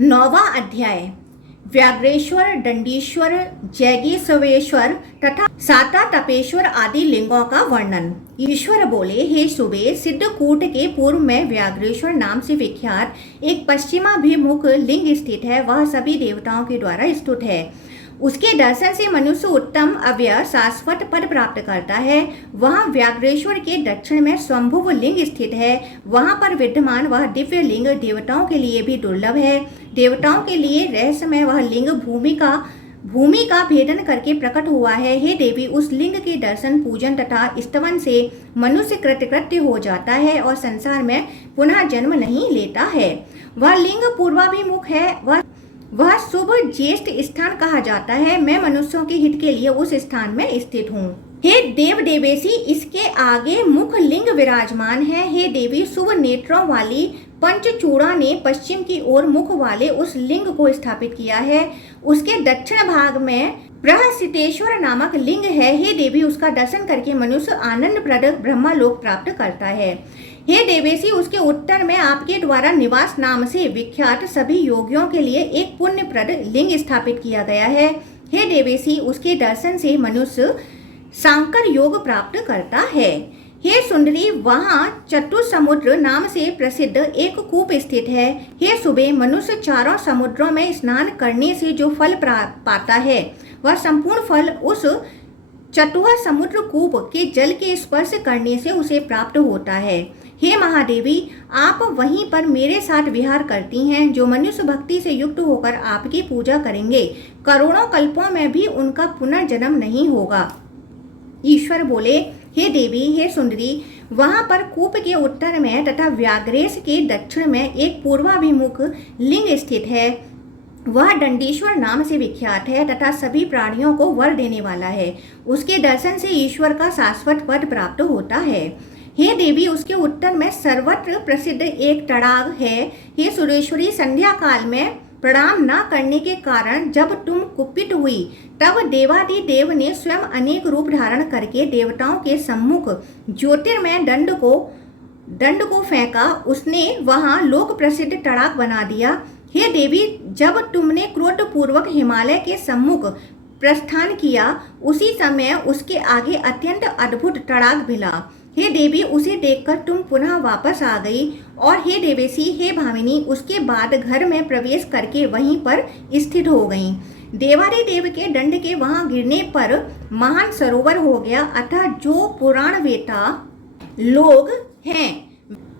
9वां अध्याय। व्याघ्रेश्वर, दंडीश्वर, जैगीसवेश्वर तथा सातातपेश्वर आदि लिंगों का वर्णन। ईश्वर बोले, हे सुबे, सिद्धकूट के पूर्व में व्याघ्रेश्वर नाम से विख्यात एक पश्चिमाभिमुख लिंग स्थित है। वह सभी देवताओं के द्वारा स्तुत है। उसके दर्शन से मनुष्य उत्तम अव्यय शाश्वत पद प्राप्त करता है। वहाँ व्याघ्रेश्वर के दक्षिण में स्वयंभुव लिंग स्थित है। वहाँ पर विद्यमान वह दिव्य लिंग देवताओं के लिए भी दुर्लभ है। देवताओं के लिए रहस्यमय वह लिंग भूमि का भेदन करके प्रकट हुआ है। हे देवी, उस लिंग के दर्शन, पूजन तथा स्तवन से मनुष्य कृतकृत्य हो जाता है और संसार में पुनः जन्म नहीं लेता है। वह लिंग पूर्वाभिमुख है। वह शुभ ज्येष्ठ स्थान कहा जाता है। मैं मनुष्यों के हित के लिए उस स्थान में स्थित हूँ। हे देव देवेशी, इसके आगे मुख लिंग विराजमान है। हे देवी, शुभ नेत्रों वाली पंचचूड़ा ने पश्चिम की ओर मुख वाले उस लिंग को स्थापित किया है। उसके दक्षिण भाग में प्रहसितेश्वर नामक लिंग है। हे देवी, उसका दर्शन करके मनुष्य आनंदप्रद ब्रह्मलोक प्राप्त करता है। हे देवेशी, उसके उत्तर में आपके द्वारा निवास नाम से विख्यात सभी योगियों के लिए एक पुण्यप्रद लिंग स्थापित किया गया है। हे देवेशी, उसके दर्शन से मनुष्य सांकर योग प्राप्त करता है। हे सुंदरी, वहाँ चतुसमुद्र नाम से प्रसिद्ध एक कूप स्थित है। हे सुबे, मनुष्य चारों समुद्रों में स्नान करने से जो फल पाता है, वह संपूर्ण फल उस चतुह समुद्र कूप के जल के स्पर्श करने से उसे प्राप्त होता है। हे महादेवी, आप वहीं पर मेरे साथ विहार करती हैं। जो मनुष्य भक्ति से युक्त होकर आपकी पूजा करेंगे, करोड़ों कल्पों में भी उनका पुनर्जन्म नहीं होगा। ईश्वर बोले, हे देवी, हे सुंदरी, वहाँ पर कूप के उत्तर में तथा व्याघ्रेश के दक्षिण में एक पूर्वाभिमुख लिंग स्थित है। वह दंडीश्वर नाम से विख्यात है तथा सभी प्राणियों को वर देने वाला है। उसके दर्शन से ईश्वर का शाश्वत पद प्राप्त होता है। हे देवी, उसके उत्तर में सर्वत्र प्रसिद्ध एक तड़ाग है। हे सुरेश्वरी, संध्या काल में प्रणाम न करने के कारण जब तुम कुपित हुई, तब देवादिदेव ने स्वयं अनेक रूप धारण करके देवताओं के सम्मुख ज्योतिर्मय दंड को फेंका। उसने वहां लोक प्रसिद्ध तड़ाग बना दिया। हे देवी, जब तुमने क्रोध पूर्वक हिमालय के सम्मुख प्रस्थान किया, उसी समय उसके आगे अत्यंत अद्भुत तड़ाग मिला। हे देवी, उसे देखकर तुम पुनः वापस आ गई। और हे देवेशी, हे भामिनी, उसके बाद घर में प्रवेश करके वहीं पर स्थित हो गईं। देवादिदेव के दंड के वहां गिरने पर महान सरोवर हो गया। अतः जो पुराण वेता लोग हैं,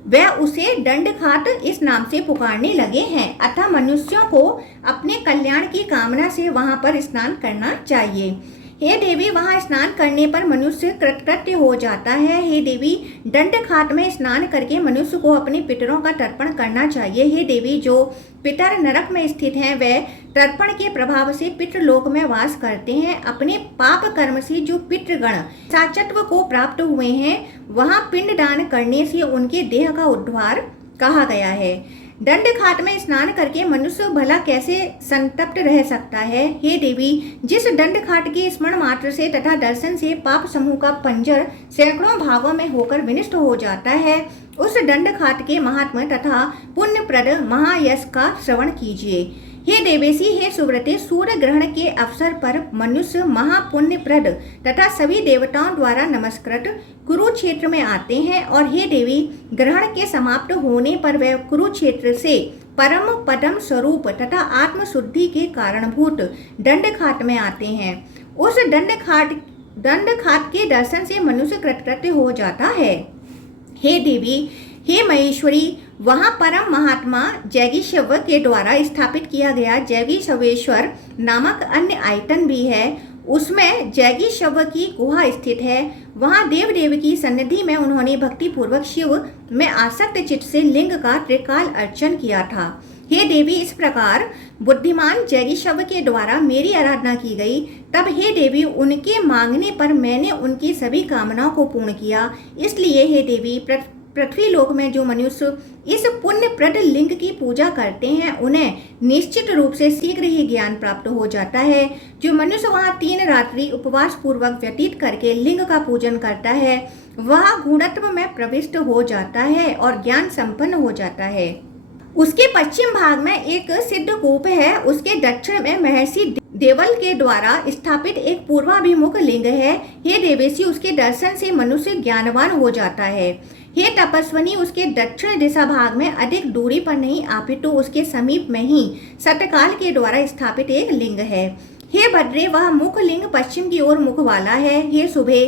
वह उसे दंडघाट इस नाम से पुकारने लगे हैं। अतः मनुष्यों को अपने कल्याण की कामना से वहां पर स्नान करना चाहिए। हे देवी, वहाँ स्नान करने पर मनुष्य कृतकृत्य हो जाता है। हे देवी, दंडघाट में स्नान करके मनुष्य को अपने पितरों का तर्पण करना चाहिए। हे देवी, जो पितर नरक में स्थित हैं, वे तर्पण के प्रभाव से पितृलोक में वास करते हैं। अपने पाप कर्म से जो पितृगण साचत्व को प्राप्त हुए हैं, वहाँ पिंडदान करने से उनके देह का उद्धार कहा गया है। दंडघाट में स्नान करके मनुष्य भला कैसे संतप्त रह सकता है। हे देवी, जिस दंडघाट के स्मरण मात्र से तथा दर्शन से पाप समूह का पंजर सैकड़ों भागों में होकर विनष्ट हो जाता है, उस दंडघाट के महात्म्य तथा पुण्यप्रद महायश का श्रवण कीजिए। हे देवेशी, हे सुव्रते, सूर्य ग्रहण के अवसर पर मनुष्य महापुण्यप्रद तथा सभी देवताओं द्वारा नमस्कृत कुरुक्षेत्र में आते हैं। और हे देवी, ग्रहण के समाप्त होने पर वे कुरुक्षेत्र से परम पदम स्वरूप तथा आत्मशुद्धि के कारणभूत दंडघाट में आते हैं। उस दंडघाट के दर्शन से मनुष्य कृतकृत्य हो जाता है। हे देवी, हे महेश्वरी, वहाँ परम महात्मा जैगीशव के द्वारा स्थापित किया गया जैगीशवेश्वर नामक अन्य आयतन भी है। उसमें जैगीशव की गुहा स्थित है। वहाँ देव देव की सन्निधि में उन्होंने भक्ति पूर्वक शिव में आसक्त चित्त से लिंग का त्रिकाल अर्चन किया था। हे देवी, इस प्रकार बुद्धिमान जैगीशव के द्वारा मेरी आराधना की गई। तब हे देवी, उनके मांगने पर मैंने उनकी सभी कामनाओं को पूर्ण किया। इसलिए हे देवी, पृथ्वी लोक में जो मनुष्य इस पुण्यप्रद लिंग की पूजा करते हैं, उन्हें निश्चित रूप से शीघ्र ही ज्ञान प्राप्त हो जाता है। जो मनुष्य वहाँ 3 रात्रि उपवास पूर्वक व्यतीत करके लिंग का पूजन करता है, वह गुणत्व में प्रविष्ट हो जाता है और ज्ञान संपन्न हो जाता है। उसके पश्चिम भाग में एक सिद्ध कूप है। उसके दक्षिण में महर्षि देवल के द्वारा स्थापित एक पूर्वाभिमुख लिंग है। हे देवेशी, उसके दर्शन से मनुष्य ज्ञानवान हो जाता है। हे तपस्विनी, उसके दक्षिण दिशा भाग में अधिक दूरी पर नहीं अपितु उसके समीप में ही सतकाल के द्वारा स्थापित एक लिंग है। हे भद्रे, वह मुख लिंग पश्चिम की ओर मुख वाला है। हे शुभे,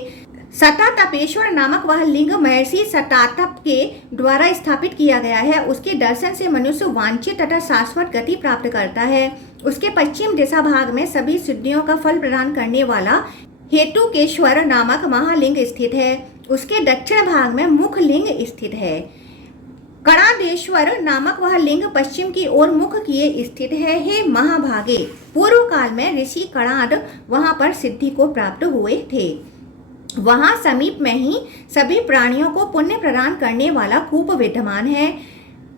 सतातपेश्वर नामक वह लिंग महर्षि सतातप के द्वारा स्थापित किया गया है। उसके दर्शन से मनुष्य वांछित तथा शाश्वत गति प्राप्त करता है। उसके पश्चिम दिशा भाग में सभी सिद्धियों का फल प्रदान करने वाला हेतुकेश्वर नामक महालिंग स्थित है। उसके दक्षिण भाग में मुख लिंग स्थित है। कणादेश्वर नामक वह लिंग पश्चिम की ओर मुख किए स्थित है। हे महाभागे, पूर्व काल में ऋषि कणाद वहां पर सिद्धि को प्राप्त हुए थे। वहां समीप में ही सभी प्राणियों को पुण्य प्रदान करने वाला कूप विद्यमान है।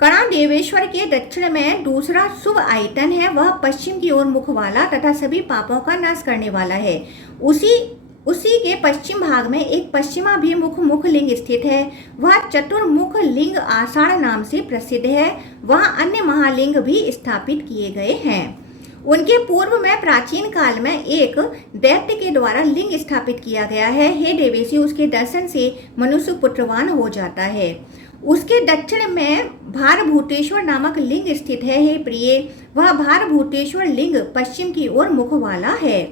कणादेवेश्वर के दक्षिण में दूसरा शुभ आयतन है। वह पश्चिम की ओर मुख वाला तथा सभी पापों का नाश करने वाला है। उसी के पश्चिम भाग में एक पश्चिमाभिमुख मुख लिंग स्थित है। वह चतुर्मुख लिंग आषाढ़ नाम से प्रसिद्ध है। वहां अन्य महालिंग भी स्थापित किए गए हैं। उनके पूर्व में प्राचीन काल में एक दैत्य के द्वारा लिंग स्थापित किया गया है। हे देवेशी, उसके दर्शन से मनुष्य पुत्रवान हो जाता है। उसके दक्षिण में भारभूतेश्वर नामक लिंग स्थित है। हे प्रिय, वह भारभूतेश्वर लिंग पश्चिम की ओर मुख वाला है।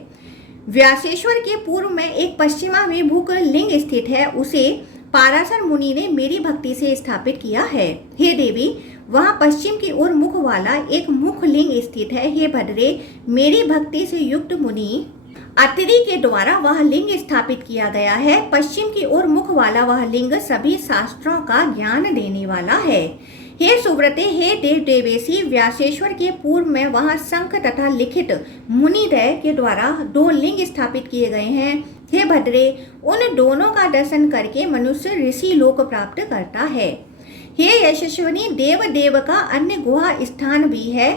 व्यासेश्वर के पूर्व में एक पश्चिमाभिमुख लिंग स्थित है। उसे पाराशर मुनि ने मेरी भक्ति से स्थापित किया है। हे देवी, वहाँ पश्चिम की ओर मुख वाला एक मुख लिंग स्थित है। हे भद्रे, मेरी भक्ति से युक्त मुनि अत्रि के द्वारा वह लिंग स्थापित किया गया है। पश्चिम की ओर मुख वाला वह लिंग सभी शास्त्रों का ज्ञान देने वाला है। हे सुव्रते, हे देव देवेशी, व्यासेश्वर के पूर्व में वहाँ शंख तथा लिखित मुनिदय के द्वारा 2 लिंग स्थापित किए गए हैं। हे भद्रे, उन दोनों का दर्शन करके मनुष्य ऋषि लोक प्राप्त करता है। हे यशस्विनी, देव का अन्य गुहा स्थान भी है।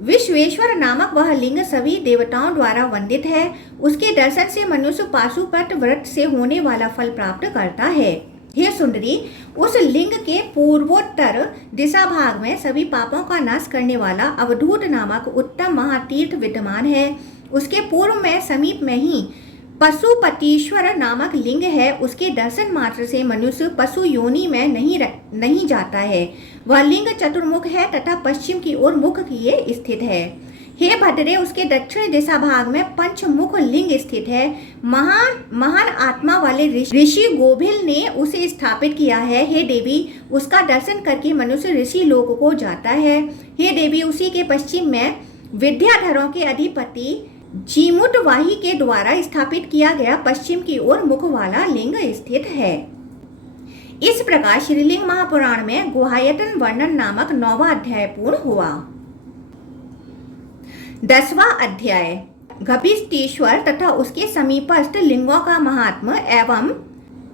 विश्वेश्वर नामक वह लिंग सभी देवताओं द्वारा वंदित है। उसके दर्शन से मनुष्य पाशुपत व्रत से होने वाला फल प्राप्त करता है। हे सुंदरी, उस लिंग के पूर्वोत्तर दिशा भाग में सभी पापों का नाश करने वाला अवधूत नामक उत्तम महातीर्थ विद्यमान है। उसके पूर्व में समीप में ही पशुपतीश्वर नामक लिंग है। उसके दर्शन मात्र से मनुष्य पशु योनि में नहीं जाता है। वह लिंग चतुर्मुख है तथा पश्चिम की ओर मुख किए स्थित है। हे भद्रे, उसके दक्षिण दिशा भाग में पंचमुख लिंग स्थित है। महान आत्मा वाले ऋषि गोभिल ने उसे स्थापित किया है। हे देवी, उसका दर्शन करके मनुष्य ऋषि लोक को जाता है। हे देवी, उसी के पश्चिम में विद्याधरों के अधिपति जीमुतवाही के द्वारा स्थापित किया गया पश्चिम की ओर मुख वाला लिंग स्थित है। इस प्रकार श्रीलिंग महापुराण में गुहायतन वर्णन नामक 9वां अध्याय पूर्ण हुआ। 10वां अध्याय गभिष्टेश्वर तथा उसके समीपस्थ लिंगों का महात्म एवं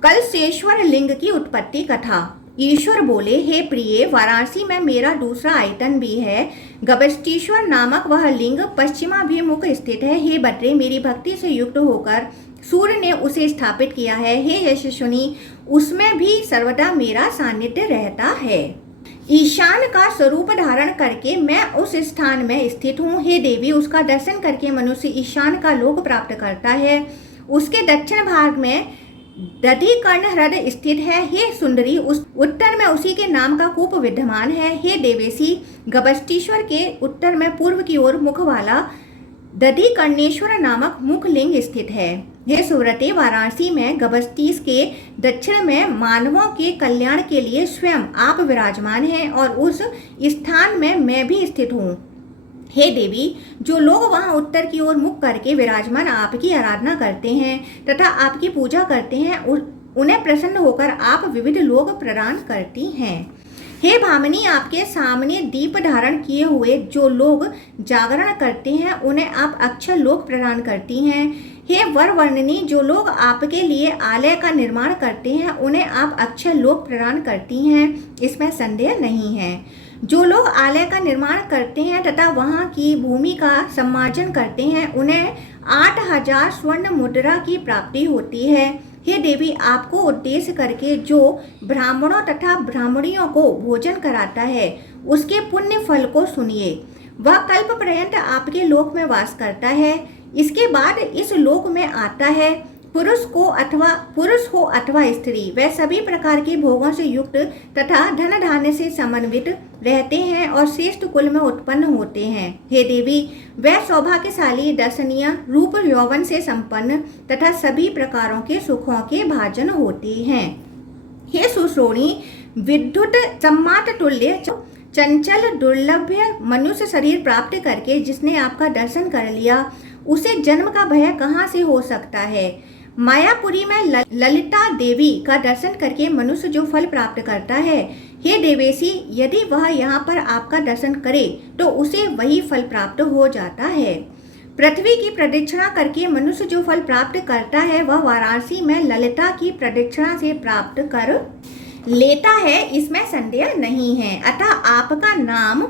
कलशेश्वर लिंग की उत्पत्ति कथा। ईश्वर बोले, हे प्रिय, वाराणसी में मेरा दूसरा आयतन भी है। गभिष्टेश्वर नामक वह लिंग पश्चिमाभिमुख स्थित है। हे भद्रे, मेरी भक्ति से युक्त होकर सूर्य ने उसे स्थापित किया है। हे यशस्विनी, उसमें भी सर्वदा मेरा सानिध्य रहता है। ईशान का स्वरूप धारण करके मैं उस स्थान में स्थित हूँ। हे देवी, उसका दर्शन करके मनुष्य ईशान का लोक प्राप्त करता है। उसके दक्षिण भाग में दधिकर्ण हृदय स्थित है। हे सुंदरी, उस उत्तर में उसी के नाम का कूप विद्यमान है। हे देवेशी, गभिष्टेश्वर के उत्तर में पूर्व की ओर मुख वाला दधिकर्णेश्वर नामक मुख लिंग स्थित है। हे सुव्रते, वाराणसी में गभिष्टेश के दक्षिण में मानवों के कल्याण के लिए स्वयं आप विराजमान हैं और उस स्थान में मैं भी स्थित हूँ। हे देवी, जो लोग वहाँ उत्तर की ओर मुख करके विराजमान आपकी आराधना करते हैं तथा आपकी पूजा करते हैं, उन्हें प्रसन्न होकर आप विविध लोक प्रदान करती हैं। हे भामिनी, आपके सामने दीप धारण किए हुए जो लोग जागरण करते हैं, उन्हें आप अक्षय लोक प्रदान करती हैं। हे वरवर्णिनी, जो लोग आपके लिए आलय का निर्माण करते हैं, उन्हें आप अक्षय लोक प्रदान करती हैं, इसमें संदेह नहीं है। जो लोग आलय का निर्माण करते हैं तथा वहाँ की भूमि का सम्मार्जन करते हैं, उन्हें 8000 स्वर्ण मुद्रा की प्राप्ति होती है। हे देवी, आपको उद्देश्य करके जो ब्राह्मणों तथा ब्राह्मणियों को भोजन कराता है उसके पुण्य फल को सुनिए। वह कल्प पर्यंत आपके लोक में वास करता है। इसके बाद इस लोक में आता है। पुरुष हो अथवा स्त्री, वह सभी प्रकार के भोगों से युक्त तथा धन धान्य से समन्वित रहते हैं और श्रेष्ठ कुल में उत्पन्न होते हैं। हे देवी, वह सौभाग्यशाली, दर्शनीय, रूप यौवन से संपन्न तथा सभी प्रकारों के सुखों के भाजन होती हैं। हे सुश्रोणी, विद्युत सम्मात तुल्य चंचल दुर्लभ्य मनुष्य शरीर प्राप्त करके जिसने आपका दर्शन कर लिया, उसे जन्म का भय कहाँ से हो सकता है। मायापुरी में ललिता देवी का दर्शन करके मनुष्य जो फल प्राप्त करता है, हे देवेशी, यदि वह यहाँ पर आपका दर्शन करे तो उसे वही फल प्राप्त हो जाता है। पृथ्वी की प्रदक्षिणा करके मनुष्य जो फल प्राप्त करता है वह वाराणसी में ललिता की प्रदक्षिणा से प्राप्त कर लेता है, इसमें संदेह नहीं है। अतः आपका नाम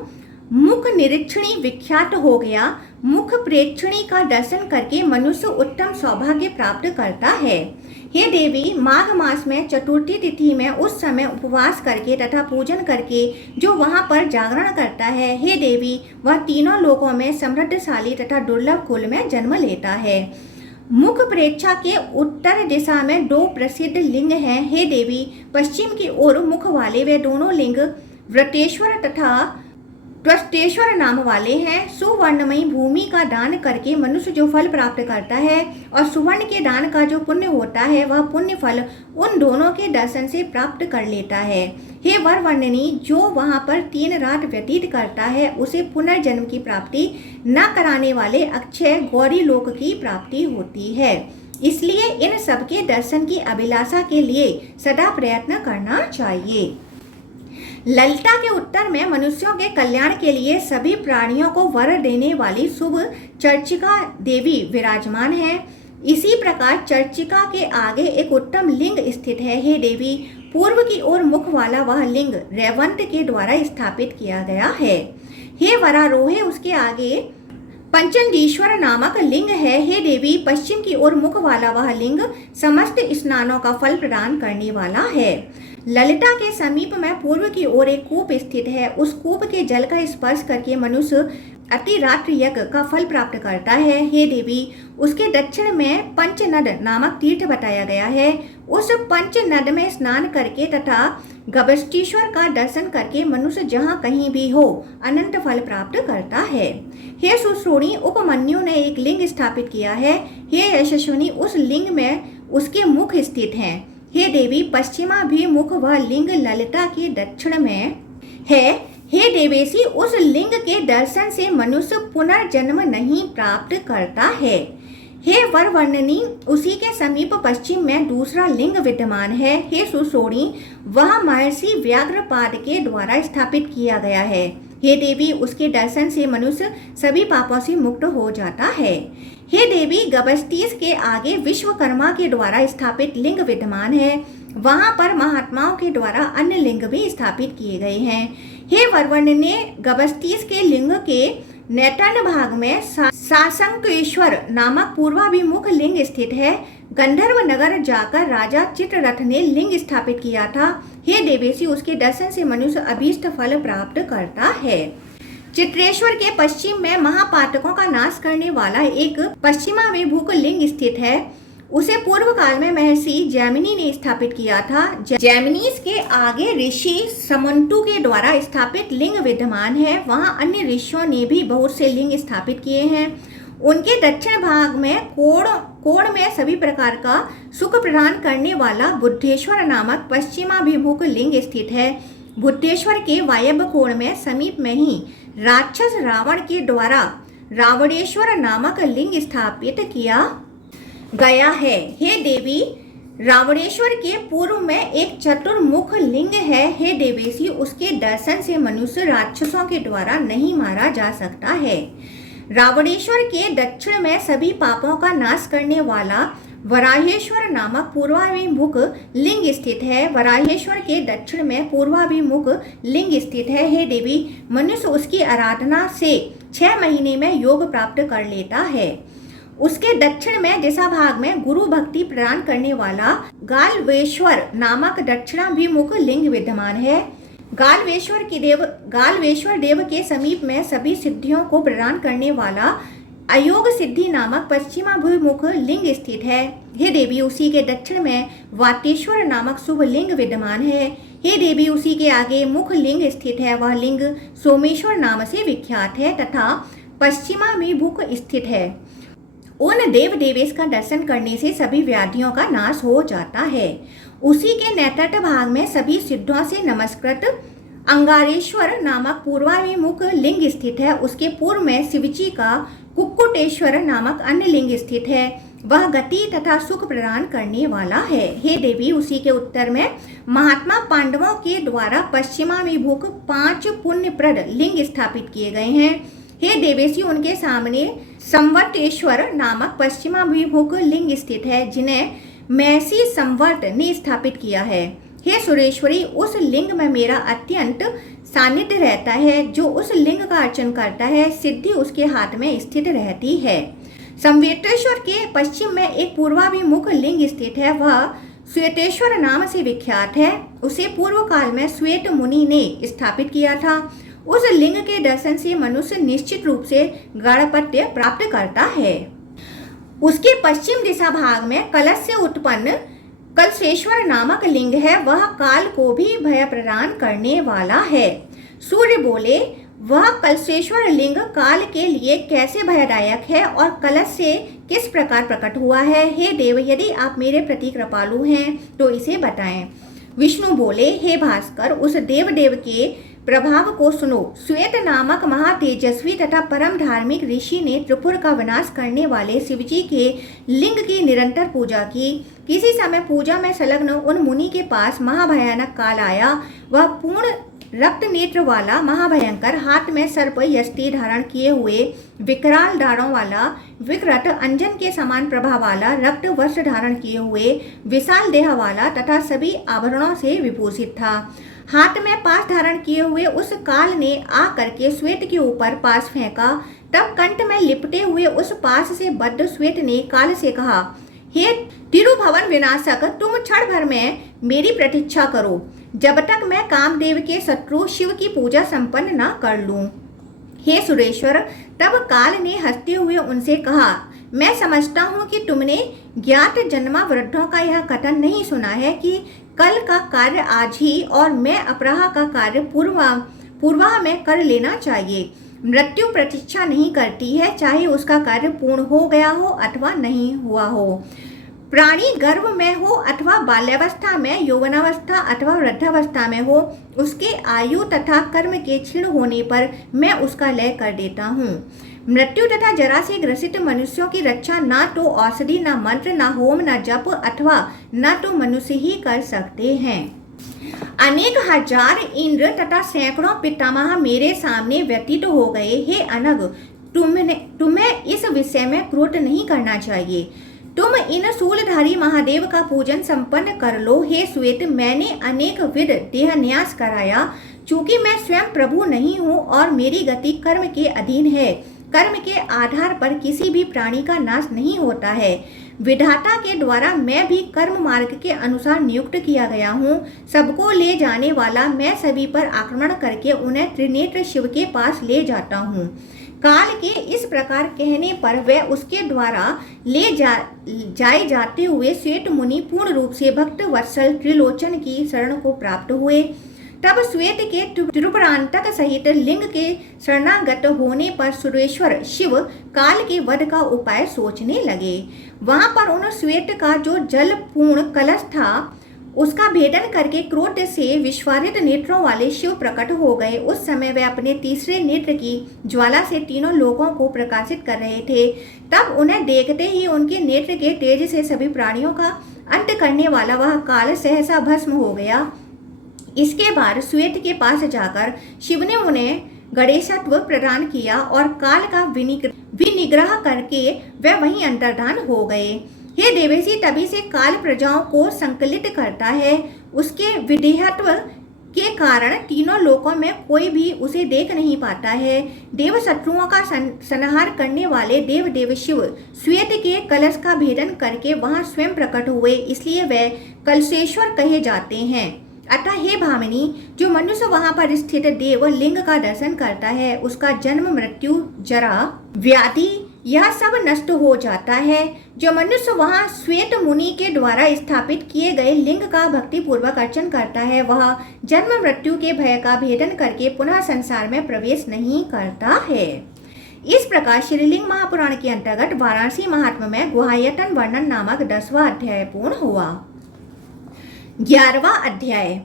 मुख निरीक्षणी विख्यात हो गया। मुख प्रेक्षणी का दर्शन करके मनुष्य उत्तम सौभाग्य प्राप्त करता है। हे देवी, माघ मास में चतुर्थी तिथि में उस समय उपवास करके तथा पूजन करके जो वहाँ पर जागरण करता है, हे देवी, वह तीनों लोकों में समृद्धशाली तथा दुर्लभ कुल में जन्म लेता है। मुख प्रेक्षा के उत्तर दिशा में 2 प्रसिद्ध लिंग हैं। हे देवी, पश्चिम की ओर मुख वाले वे दोनों लिंग व्रतेश्वर तथा त्वष्टेश्वर नाम वाले हैं। सुवर्णमयी भूमि का दान करके मनुष्य जो फल प्राप्त करता है और सुवर्ण के दान का जो पुण्य होता है वह पुण्य फल उन दोनों के दर्शन से प्राप्त कर लेता है। हे वरवर्णिनी, जो वहाँ पर 3 रात व्यतीत करता है उसे पुनर्जन्म की प्राप्ति न कराने वाले अक्षय गौरी लोक की प्राप्ति होती है। इसलिए इन सबके दर्शन की अभिलाषा के लिए सदा प्रयत्न करना चाहिए। ललिता के उत्तर में मनुष्यों के कल्याण के लिए सभी प्राणियों को वर देने वाली शुभ चर्चिका देवी विराजमान है। इसी प्रकार चर्चिका के आगे एक उत्तम लिंग स्थित है। हे देवी, पूर्व की ओर मुख वाला वह लिंग रेवंत के द्वारा स्थापित किया गया है। हे वरारोहे, उसके आगे पंचंडीश्वर नामक लिंग है। हे देवी, पश्चिम की ओर मुख वाला वह लिंग समस्त स्नानों का फल प्रदान करने वाला है। ललिता के समीप में पूर्व की ओर एक कूप स्थित है। उस कूप के जल का स्पर्श करके मनुष्य अतिरात्र यज्ञ का फल प्राप्त करता है। हे देवी, उसके दक्षिण में पंचनद नामक तीर्थ बताया गया है। उस पंचनद में स्नान करके तथा गभस्तीश्वर का दर्शन करके मनुष्य जहाँ कहीं भी हो अनंत फल प्राप्त करता है। हे सुश्रोणी, उपमन्यु ने एक लिंग स्थापित किया है। हे यशस्विनी, उस लिंग में उसके मुख स्थित हैं। हे देवी, पश्चिमाभिमुख वह लिंग ललिता के दक्षिण में है। हे देवेशी, उस लिंग के दर्शन से मनुष्य पुनर्जन्म नहीं प्राप्त करता है। हे वरवर्णिनी, उसी के समीप पश्चिम में दूसरा लिंग विद्यमान है। हे सुसोणी, वह महर्षि व्याघ्रपाद के द्वारा स्थापित किया गया है। हे देवी, उसके दर्शन से मनुष्य सभी पापों से मुक्त हो जाता है। हे देवी, गभस्तीस के आगे विश्वकर्मा के द्वारा स्थापित लिंग विद्यमान है। वहाँ पर महात्माओं के द्वारा अन्य लिंग भी स्थापित किए गए हैं। हे वरवर्णिने, गभस्तीस के लिंग के नैतन भाग में साशंकेश्वर नामक पूर्वाभिमुख लिंग स्थित है। गंधर्व नगर जाकर राजा चित्ररथ ने लिंग स्थापित किया था। हे देवेशी, उसके दर्शन से मनुष्य अभीष्ट फल प्राप्त करता है। चित्रेश्वर के पश्चिम में महापातकों का नाश करने वाला एक पश्चिमाभिमुख लिंग स्थित है। उसे पूर्व काल में महर्षि जैमिनी ने स्थापित किया था। जैमिनीस के आगे ऋषि समंतु के द्वारा स्थापित लिंग विद्यमान है। वहाँ अन्य ऋषियों ने भी बहुत से लिंग स्थापित किए हैं। उनके दक्षिण भाग में कोण में सभी प्रकार का सुख प्रदान करने वाला बुद्धेश्वर नामक पश्चिमाभिमुख लिंग स्थित है। बुद्धेश्वर के वायव्य कोण में समीप में ही राक्षस रावण के द्वारा रावणेश्वर नामक लिंग स्थापित किया गया है। हे देवी, रावणेश्वर के पूर्व में एक चतुर्मुख लिंग है। हे देवेशी, उसके दर्शन से मनुष्य राक्षसों के द्वारा नहीं मारा जा सकता है। रावणेश्वर के दक्षिण में सभी पापों का नाश करने वाला वराहेश्वर नामक पूर्वाभिमुख लिंग स्थित है। वराहेश्वर के दक्षिण में पूर्वाभिमुख लिंग स्थित है। हे देवी, मनुष्य उसकी आराधना से 6 महीने में योग प्राप्त कर लेता है। उसके दक्षिण में दिशा भाग में गुरु भक्ति प्रदान करने वाला गालवेश्वर नामक दक्षिणाभिमुख लिंग विद्यमान है। गालवेश्वर देव के समीप में सभी सिद्धियों को प्रदान करने वाला अयोग सिद्धि नामक पश्चिमाभिमुख लिंग स्थित है। हे देवी, उसी के दक्षिण में वातेश्वर नामक शुभ लिंग विद्यमान है। हे देवी, उसी के आगे मुख लिंग स्थित है। वह लिंग सोमेश्वर नाम से विख्यात है तथा पश्चिमाभिमुख स्थित है। उन देव देवेश का दर्शन करने से सभी व्याधियों का नाश हो जाता है। उसी के नैतट भाग में सभी सिद्धों से नमस्कृत अंगारेश्वर नामक पूर्वाभिमुख लिंग स्थित है। उसके पूर्व में शिवजी का कुक्कुटेश्वर नामक अन्य लिंग स्थित है। वह गति तथा सुख प्रदान करने वाला है। हे देवी, उसी के उत्तर में महात्मा पांडवों के द्वारा पश्चिमाभिमुख 5 पुण्यप्रद लिंग स्थापित किए गए हैं। हे देवेशी, उनके सामने संवटेश्वर नामक पश्चिमाभिमुख लिंग स्थित है, जिन्हें महर्षि संवर्त ने स्थापित किया है। हे सुरेश्वरी, उस लिंग में मेरा अत्यंत सानिध्य रहता है। जो उस लिंग का अर्चन करता है, सिद्धि उसके हाथ में स्थित रहती है। संवेटेश्वर के पश्चिम में एक पूर्वाभिमुख लिंग स्थित है। वह श्वेतेश्वर नाम से विख्यात है। उसे पूर्व काल में श्वेत मुनि ने स्थापित किया था। उस लिंग के दर्शन से मनुष्य निश्चित रूप से गणपत्य प्राप्त करता है। उसके पश्चिम दिशा भाग में कलश से उत्पन्न कलशेश्वर नामक लिंग है। वह काल को भी भय प्रदान करने वाला है। सूर्य बोले, वह कलशेश्वर लिंग काल के लिए कैसे भयदायक है और कलश से किस प्रकार प्रकट हुआ है? हे देव, यदि आप मेरे प्रति कृपालु हैं तो इसे बताएं। विष्णु बोले, हे भास्कर, उस देव के प्रभाव को सुनो। श्वेत नामक महातेजस्वी तथा परम धार्मिक ऋषि ने त्रिपुर का विनाश करने वाले शिवजी के लिंग की निरंतर पूजा की। किसी समय पूजा में संलग्न उन मुनि के पास महाभयानक काल आया। वह पूर्ण रक्त नेत्र वाला महाभयंकर, हाथ में सर्प यष्टि धारण किए हुए, विकराल दाढ़ों वाला, विकृत अंजन के समान प्रभा वाला, रक्त वस्त्र धारण किए हुए, विशाल देह वाला तथा सभी आभरणों से विभूषित था। हाथ में पास धारण किए हुए उस काल ने आ करके श्वेत के ऊपर पास फेंका। तब कंठ में लिपटे हुए उस पास से बद्ध श्वेत ने काल से कहा, हे तिरुभवन विनाशक, तुम क्षण भर में मेरी प्रतीक्षा करो, जब तक मैं कामदेव के शत्रु शिव की पूजा संपन्न न कर लूं। हे सुरेश्वर, तब काल ने हंसते हुए उनसे कहा, मैं समझता हूँ कि तुमने ज्ञात जन्मा वृद्धों का यह कथन नहीं सुना है कि कल का कार्य आज ही और मैं अपराह का कार्य पूर्वाह में कर लेना चाहिए। मृत्यु प्रतीक्षा नहीं करती है, चाहे उसका कार्य पूर्ण हो गया हो अथवा नहीं हुआ हो। प्राणी गर्भ में हो अथवा बाल्यावस्था में, यौवनावस्था अथवा वृद्धावस्था में हो, उसके आयु तथा कर्म के क्षीण होने पर मैं उसका लय कर देता हूँ। मृत्यु तथा जरा से ग्रसित मनुष्यों की रक्षा न तो औषधि, न मंत्र, न होम, न जप अथवा न तो मनुष्य ही कर सकते हैं। अनेक हजार इंद्र तथा सैकड़ों पितामह मेरे सामने व्यतीत हो गए। हे अनग, तुम्हें इस विषय में क्रोध नहीं करना चाहिए। तुम इन शूलधारी महादेव का पूजन संपन्न कर लो। हे श्वेत, मैंने अनेक विध देहन्यास कराया। चूंकि मैं स्वयं प्रभु नहीं हूँ और मेरी गति कर्म के अधीन है, कर्म के आधार पर किसी भी प्राणी का नाश नहीं होता है। विधाता के द्वारा मैं भी कर्म मार्ग के अनुसार नियुक्त किया गया हूँ। सबको ले जाने वाला मैं सभी पर आक्रमण करके उन्हें त्रिनेत्र शिव के पास ले जाता हूँ। काल के इस प्रकार कहने पर वह उसके द्वारा ले जाए जाते हुए श्वेत मुनि पूर्ण रूप से भक्त वत्सल त्रिलोचन की शरण को प्राप्त हुए। तब श्वेत के त्रिपुरांतक सहित लिंग के शरणागत होने पर सुरेश्वर शिव काल के वध का उपाय सोचने लगे। वहां पर उन श्वेत का जो जल पूर्ण कलश था, उसका भेदन करके क्रोध से विस्फारित नेत्रों वाले शिव प्रकट हो गए। उस समय वे अपने तीसरे नेत्र की ज्वाला से तीनों लोगों को प्रकाशित कर रहे थे। तब उन्हें देखते ही उनके नेत्र के तेज से सभी प्राणियों का अंत करने वाला वह काल सहसा भस्म हो गया। इसके बाद श्वेत के पास जाकर शिव ने उन्हें गणेशत्व प्रदान किया और काल का विनिग्रह करके वे वहीं अंतर्धान हो गए। हे देवेशी, तभी से काल प्रजाओं को संकलित करता है। उसके विदेहत्व के कारण तीनों लोकों में कोई भी उसे देख नहीं पाता है। देव शत्रुओं का संहार करने वाले देव देव शिव श्वेत के कलश का भेदन करके वहां स्वयं प्रकट हुए, इसलिए वे कलशेश्वर कहे जाते हैं। अतः हे भामिनी, जो मनुष्य वहां पर स्थित देव लिंग का दर्शन करता है उसका जन्म मृत्यु जरा व्याधि यह सब नष्ट हो जाता है। जो मनुष्य वहां श्वेत मुनि के द्वारा स्थापित किए गए लिंग का भक्ति पूर्वक अर्चन करता है वह जन्म मृत्यु के भय का भेदन करके पुनः संसार में प्रवेश नहीं करता है। इस प्रकार श्रीलिंग महापुराण के अंतर्गत वाराणसी महात्म्य में गुहायतन वर्णन नामक 10वां अध्याय पूर्ण हुआ। 11वां अध्याय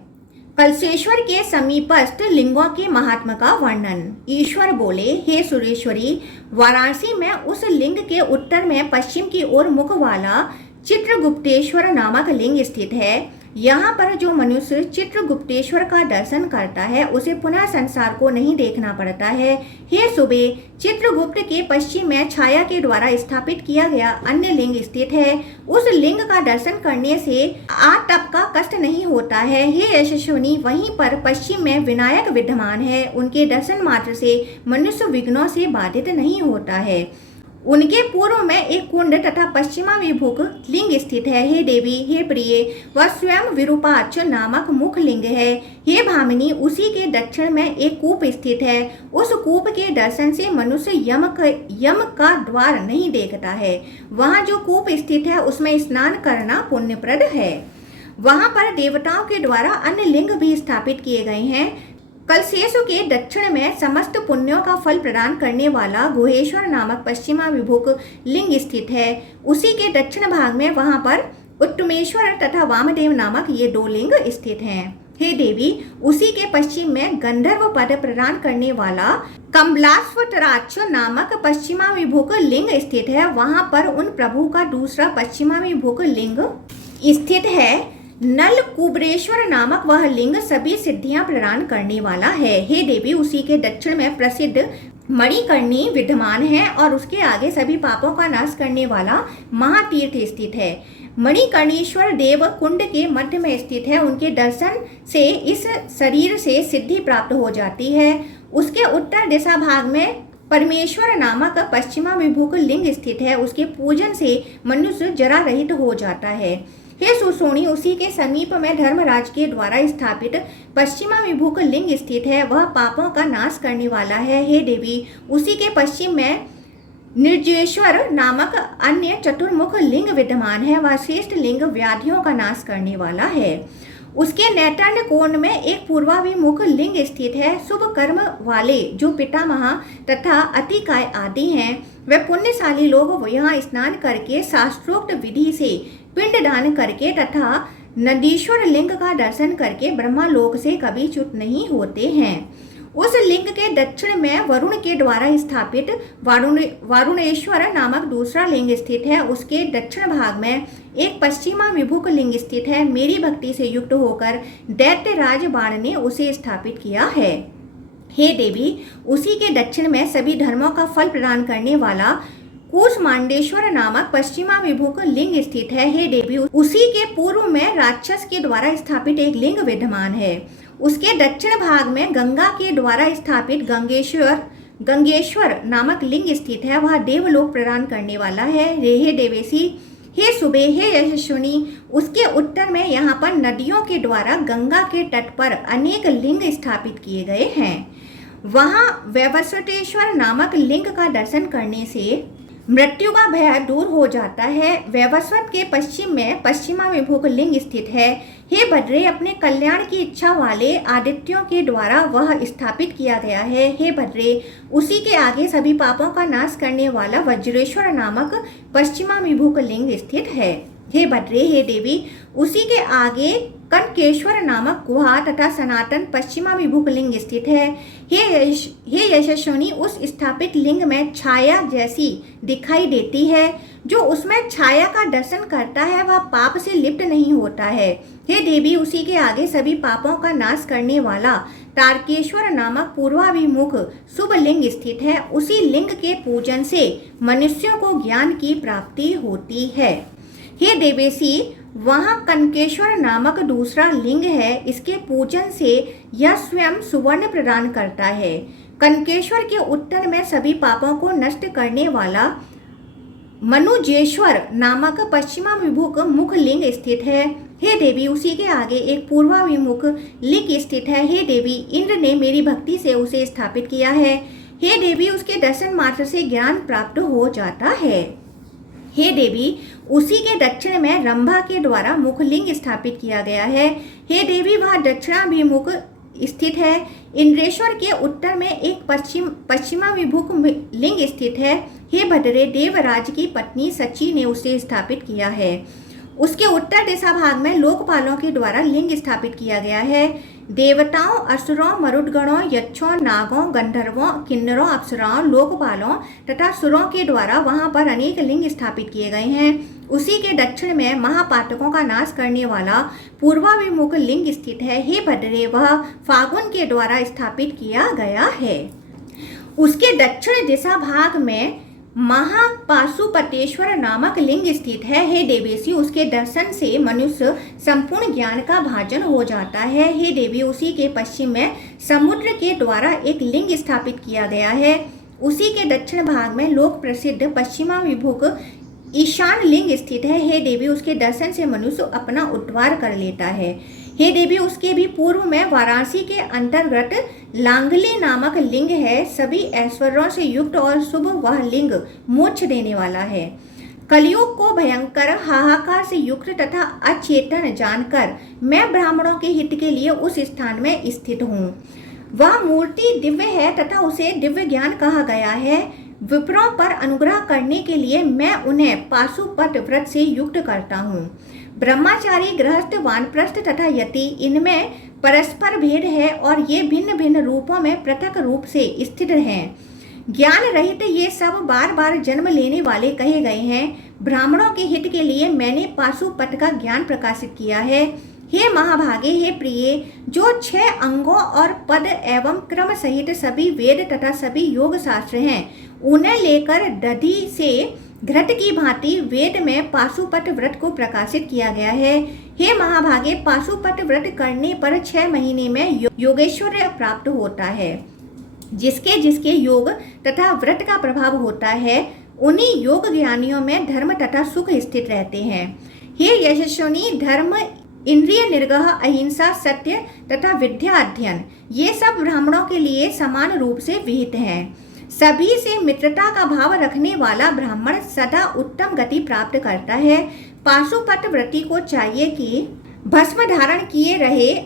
कलशेश्वर के समीपस्थ लिंगों के महात्मा का वर्णन। ईश्वर बोले, हे सुरेश्वरी, वाराणसी में उस लिंग के उत्तर में पश्चिम की ओर मुख वाला चित्रगुप्तेश्वर नामक लिंग स्थित है। यहाँ पर जो मनुष्य चित्रगुप्तेश्वर का दर्शन करता है उसे पुनः संसार को नहीं देखना पड़ता है। हे सुबे, चित्रगुप्त के पश्चिम में छाया के द्वारा स्थापित किया गया अन्य लिंग स्थित है। उस लिंग का दर्शन करने से आतप का कष्ट नहीं होता है। हे यशस्विनी, वहीं पर पश्चिम में विनायक विद्यमान है। उनके दर्शन मात्र से मनुष्य विघ्नों से बाधित नहीं होता है। उनके पूर्व में एक कुंड तथा पश्चिमाभिमुख लिंग स्थित है। हे देवी, हे प्रिय, वह स्वयं विरूपाक्ष नामक मुख लिंग है। हे भामिनी, उसी के दक्षिण में एक कूप स्थित है। उस कूप के दर्शन से मनुष्य यम का द्वार नहीं देखता है। वहाँ जो कूप स्थित है उसमें स्नान करना पुण्यप्रद है। वहाँ पर देवताओं के द्वारा अन्य लिंग भी स्थापित किए गए हैं। कलशेश्वर के दक्षिण में समस्त पुण्यों का फल प्रदान करने वाला गुहेश्वर नामक पश्चिमाभिमुख लिंग स्थित है। उसी के दक्षिण भाग में वहां पर उत्तमेश्वर तथा वामदेव नामक ये 2 लिंग स्थित हैं। हे देवी, उसी के पश्चिम में गंधर्व पद प्रदान करने वाला कमलास्वतराक्ष नामक पश्चिमाभिमुख लिंग स्थित है। वहां पर उन प्रभु का दूसरा पश्चिमाभिमुख लिंग स्थित है। नल कुबरेश्वर नामक वह लिंग सभी सिद्धियां प्रदान करने वाला है। हे देवी, उसी के दक्षिण में प्रसिद्ध मणिकर्णी विद्यमान है और उसके आगे सभी पापों का नाश करने वाला महातीर्थ स्थित है। मणिकर्णेश्वर देव कुंड के मध्य में स्थित है। उनके दर्शन से इस शरीर से सिद्धि प्राप्त हो जाती है। उसके उत्तर दिशा भाग में परमेश्वर नामक पश्चिमाभिमुख लिंग स्थित है। उसके पूजन से मनुष्य जरा रहित हो जाता है। हे सुसोणी, उसी के समीप में धर्मराज के द्वारा स्थापित पश्चिमाभिमुख लिंग स्थित है। वह पापों का नाश करने वाला है। हे देवी, उसी के पश्चिम में निर्जेश्वर नामक अन्य चतुर्मुख लिंग विद्यमान है। वह श्रेष्ठ लिंग व्याधियों का नाश करने वाला है। उसके नैतन्य कोण में एक पूर्वाभिमुख लिंग स्थित है। शुभ कर्म वाले जो पितामह तथा अतिकाय आदि हैं, वे पुण्यशाली लोग यहाँ स्नान करके शास्त्रोक्त विधि से पिंड दान करके तथा नदीश्वर लिंग का दर्शन करके ब्रह्मालोक से कभी च्युत नहीं होते हैं। उस लिंग के दक्षिण में वरुण के द्वारा स्थापित वारुणेश्वर नामक दूसरा लिंग स्थित है। उसके दक्षिण भाग में एक पश्चिमाभिमुख लिंग स्थित है। मेरी भक्ति से युक्त होकर दैत्यराज बाण ने उसे स्थापित किया है। हे देवी, उसी के दक्षिण में सभी धर्मों का फल प्रदान करने वाला कूष्मांडेश्वर नामक पश्चिमाभिमुख लिंग स्थित है। हे देवी, उसी के पूर्व में राक्षस के द्वारा स्थापित एक लिंग विद्यमान है। उसके दक्षिण भाग में गंगा के द्वारा स्थापित गंगेश्वर नामक लिंग स्थित है। वह देवलोक प्रदान करने वाला है। हे देवेशी, हे सुबे, हे यशस्विनी, उसके उत्तर में यहाँ पर नदियों के द्वारा गंगा के तट पर अनेक लिंग स्थापित किए गए हैं। वहाँ वैवस्वतेश्वर नामक लिंग का दर्शन करने से मृत्यु का भय दूर हो जाता है। वैवस्वत के पश्चिम में पश्चिमाभिमुख लिंग स्थित है। हे भद्रे, अपने कल्याण की इच्छा वाले आदित्यों के द्वारा वह स्थापित किया गया है। हे भद्रे, उसी के आगे सभी पापों का नाश करने वाला वज्रेश्वर नामक पश्चिमाभिमुख लिंग स्थित है। हे भद्रे, हे देवी, उसी के आगे कनकेश्वर नामक गुहा तथा सनातन पश्चिमाभिमुख लिंग स्थित है। हे यशस्विनी, उस स्थापित लिंग में छाया जैसी दिखाई देती है। जो उसमें छाया का दर्शन करता है वह पाप से लिप्त नहीं होता है। हे देवी, उसी के आगे सभी पापों का नाश करने वाला तारकेश्वर नामक पूर्वाभिमुख शुभ लिंग स्थित है। उसी लिंग के पूजन से मनुष्यों को ज्ञान की प्राप्ति होती है। हे देवेशी, वहाँ कनकेश्वर नामक दूसरा लिंग है। इसके पूजन से यह स्वयं सुवर्ण प्रदान करता है। कनकेश्वर के उत्तर में सभी पापों को नष्ट करने वाला मनुजेश्वर नामक पश्चिमाभिमुख मुख लिंग स्थित है। हे देवी, उसी के आगे एक पूर्वाभिमुख लिंग स्थित है। हे देवी, इंद्र ने मेरी भक्ति से उसे स्थापित किया है। हे देवी, उसके दर्शन मात्र से ज्ञान प्राप्त हो जाता है। हे देवी, उसी के दक्षिण में रंभा के द्वारा मुखलिंग स्थापित किया गया है। हे देवी, वह दक्षिणाभिमुख स्थित है। इंद्रेश्वर के उत्तर में एक पश्चिमाभिमुख लिंग स्थित है। हे भद्रे, देवराज की पत्नी सची ने उसे स्थापित किया है। उसके उत्तर दिशा भाग में लोकपालों के द्वारा लिंग स्थापित किया गया है। देवताओं, असुरों, मरुदगणों, यक्षों, नागों, गंधर्वों, किन्नरों, अप्सराओं, लोकपालों तथा सुरों के द्वारा वहां पर अनेक लिंग स्थापित किए गए हैं। उसी के दक्षिण में महापातकों का नाश करने वाला पूर्वाभिमुख लिंग स्थित है। हे भद्रे, वह फागुन के द्वारा स्थापित किया गया है। उसके दक्षिण दिशा भाग में महापाशुपतेश्वर नामक लिंग स्थित है। हे देवेशी, उसके दर्शन से मनुष्य संपूर्ण ज्ञान का भाजन हो जाता है। हे देवी, उसी के पश्चिम में समुद्र के द्वारा एक लिंग स्थापित किया गया है। उसी के दक्षिण भाग में लोक प्रसिद्ध पश्चिमाभिमुख ईशान लिंग स्थित है। हे देवी, उसके दर्शन से मनुष्य अपना उद्धार कर लेता है। हे देवी, उसके भी पूर्व में वाराणसी के अंतर्गत लांगली नामक लिंग है। सभी ऐश्वर्यों से युक्त और शुभ वह लिंग मोक्ष देने वाला है। कलयुग को भयंकर हाहाकार से युक्त तथा अचेतन जानकर मैं ब्राह्मणों के हित के लिए उस स्थान में स्थित हूँ। वह मूर्ति दिव्य है तथा उसे दिव्य ज्ञान कहा गया है। विप्रों पर अनुग्रह करने के लिए मैं उन्हें पाशुपत व्रत से युक्त करता हूँ। ब्रह्मचारी, गृहस्थ, वानप्रस्थ तथा यति, इनमें परस्पर भेद है और ये भिन्न भिन्न रूपों में पृथक रूप से स्थित हैं। ज्ञान रहित ये सब बार बार जन्म लेने वाले कहे गए हैं। ब्राह्मणों के हित के लिए मैंने पाशुपत का ज्ञान प्रकाशित किया है। हे महाभागे, हे प्रिय, जो 6 अंगों और पद एवं क्रम सहित सभी वेद तथा सभी योग शास्त्र हैं, उन्हें लेकर दधि से घृत की भांति वेद में पाशुपत व्रत को प्रकाशित किया गया है। हे महाभागे, पाशुपत व्रत करने पर 6 महीने में योगेश्वर्य प्राप्त होता है। जिसके जिसके योग तथा व्रत का प्रभाव होता है, उन्हीं योग ज्ञानियों में धर्म तथा सुख स्थित रहते हैं। हे यशस्विनी, धर्म, इंद्रिय निग्रह, अहिंसा, सत्य तथा विद्या अध्ययन, ये सब ब्राह्मणों के लिए समान रूप से विहित हैं। सभी से मित्रता का भाव रखने वाला ब्राह्मण सदा उत्तम गति प्राप्त करता है। पाशुपत व्रती को चाहिए कि भस्म धारण किए रहे,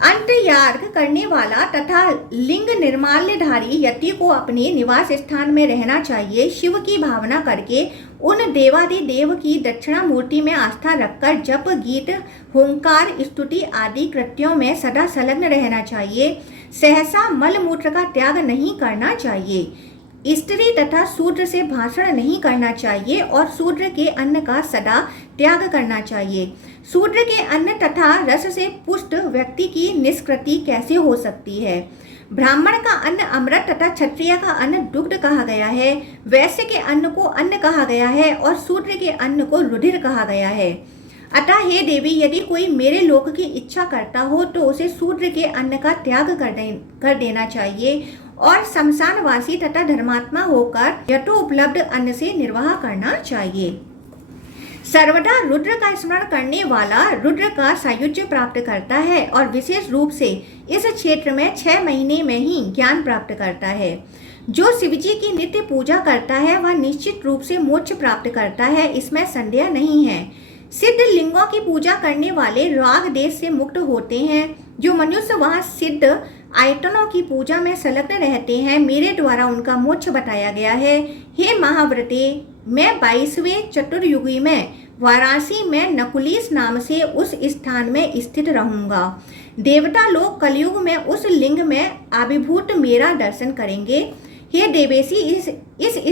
अंतर्याग करने वाला तथा लिंग निर्माल्यधारी यति को अपने निवास स्थान में रहना चाहिए। शिव की भावना करके उन देवादिदेव की दक्षिणा मूर्ति में आस्था रखकर जप, गीत, होंकार, स्तुति आदि कृत्यों में सदा संलग्न रहना चाहिए। सहसा मल मूत्र का त्याग नहीं करना चाहिए। स्त्री तथा शूद्र से भाषण नहीं करना चाहिए और शूद्र के अन्न का सदा त्याग करना चाहिए। शूद्र के अन्न तथा रस से पुष्ट व्यक्ति की निष्कृति कैसे हो सकती है? ब्राह्मण का अन्न अमृत तथा क्षत्रिय का अन्न दुग्ध कहा गया है। वैश्य के अन्न को अन्न कहा गया है और शूद्र के अन्न को रुधिर कहा गया है। अतः हे देवी, यदि कोई मेरे लोक की इच्छा करता हो तो उसे शूद्र के अन्न का त्याग कर देना चाहिए और शमशानवासी तथा धर्मात्मा होकर यथोपलब्ध अन्न से निर्वाह करना चाहिए। सर्वदा रुद्र का स्मरण करने वाला रुद्र का सायुज्य प्राप्त करता है और विशेष रूप से इस क्षेत्र में 6 महीने में ही ज्ञान प्राप्त करता है। जो शिवजी की नित्य पूजा करता है वह निश्चित रूप से मोक्ष प्राप्त करता है, इसमें संदेह नहीं है। सिद्ध लिंगों की पूजा करने वाले राग देश से मुक्त होते हैं। जो मनुष्य वहाँ सिद्ध आयतनों की पूजा में संलग्न रहते हैं, मेरे द्वारा उनका मोक्ष बताया गया है। हे महाव्रते, मैं 22वें चतुर्युगी में वाराणसी में नकुलीस नाम से उस स्थान में स्थित रहूंगा। देवता लोग कलयुग में उस लिंग में आविर्भूत मेरा दर्शन करेंगे। हे देवेशी, इस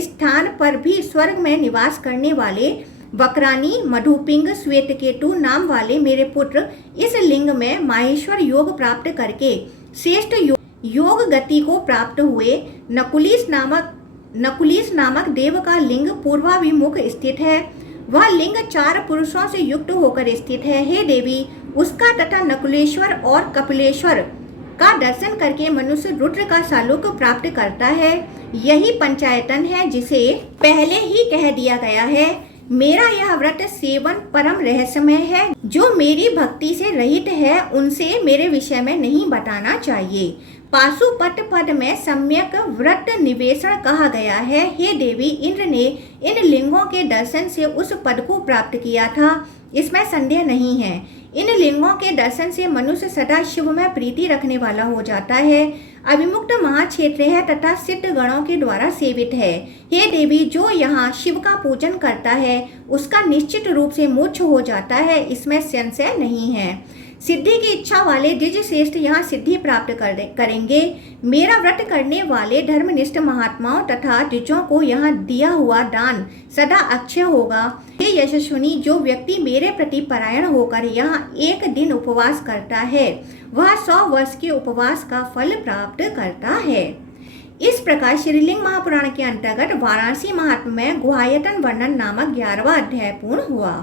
स्थान पर भी स्वर्ग में निवास करने वाले वक्रानी, मधुपिंग, श्वेतकेतु नाम वाले मेरे पुत्र इस लिंग में माहेश्वर योग प्राप्त करके श्रेष्ठ योग गति को प्राप्त हुए। नकुलीस नामक देव का लिंग पूर्वाभिमुख स्थित है। वह लिंग 4 पुरुषों से युक्त होकर स्थित है। हे देवी, उसका तथा नकुलेश्वर और कपिलेश्वर का दर्शन करके मनुष्य रुद्र का सालोक प्राप्त करता है। यही पंचायतन है जिसे पहले ही कह दिया गया है। मेरा यह व्रत सेवन परम रहस्यमय है। जो मेरी भक्ति से रहित है उनसे मेरे विषय में नहीं बताना चाहिए। पाशुपत पद में सम्यक व्रत निवेशन कहा गया है। हे देवी, इंद्र ने इन लिंगों के दर्शन से उस पद को प्राप्त किया था, इसमें संदेह नहीं है। इन लिंगों के दर्शन से मनुष्य सदा शिव में प्रीति रखने वाला हो जाता है, अविमुक्त महाक्षेत्र है तथा सिद्ध गणों के द्वारा सेवित है। हे देवी, जो यहाँ शिव का पूजन करता है उसका निश्चित रूप से मोक्ष हो जाता है, इसमें संशय नहीं है। सिद्धि की इच्छा वाले द्विज श्रेष्ठ यहाँ सिद्धि प्राप्त करेंगे। मेरा व्रत करने वाले धर्मनिष्ठ महात्माओं तथा द्विजों को यहाँ दिया हुआ दान सदा अक्षय होगा। हे यशस्विनी, जो व्यक्ति मेरे प्रति परायण होकर यहाँ एक दिन उपवास करता है वह 100 वर्ष के उपवास का फल प्राप्त करता है। इस प्रकार श्रीलिंग महापुराण के अंतर्गत वाराणसी महात्म्य में गुहायतन वर्णन नामक 11वां अध्याय पूर्ण हुआ।